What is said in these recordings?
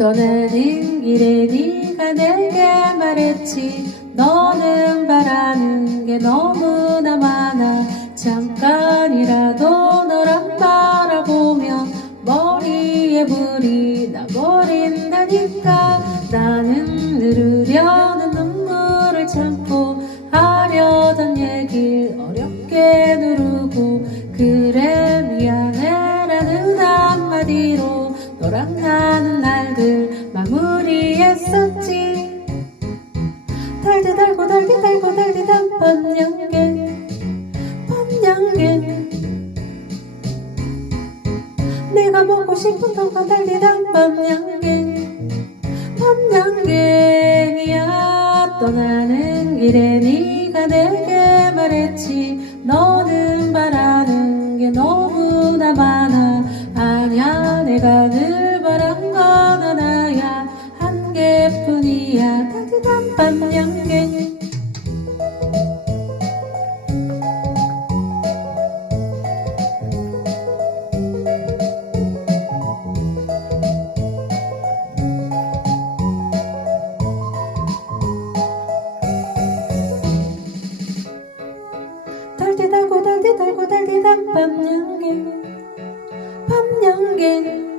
떠나는 길에 네가 내게 말했지. 너는 바라는 게 너무나 많아. 잠깐이라도 너랑 바라보면 머리에 불이 나버린다니까. 나는 누르려는 눈물을 참고 하려던 얘기 어렵게 누르고 그래 미안해라는 한마디로 너랑 나는 날들 마무리했었지. 달디 달고 달디 달고 달디 단 번양개 내가 먹고 싶은 건가 달디 단 번양개 번양개야. 떠나는 길에 네가 내게 말했지. 너는 바라는 게 너무나 많아. 아냐 내가 늘 달디 달고 달디 달고 달디 단 밤양개 밤양개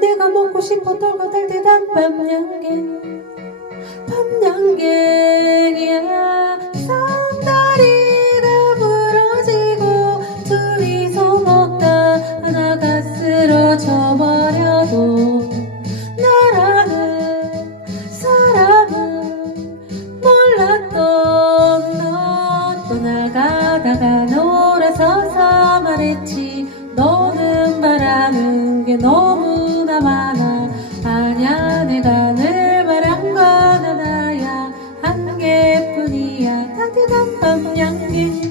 내가 먹고 싶었던 거 달디 단 밤양개 밤양개야. 손다리가 부러지고 둘이서 먹다 하나가 쓰러져 버려도 나라는 사람은 몰랐던 너 떠나가다가 놀아서서 말했지. 너는 바라는 게 너무 하나야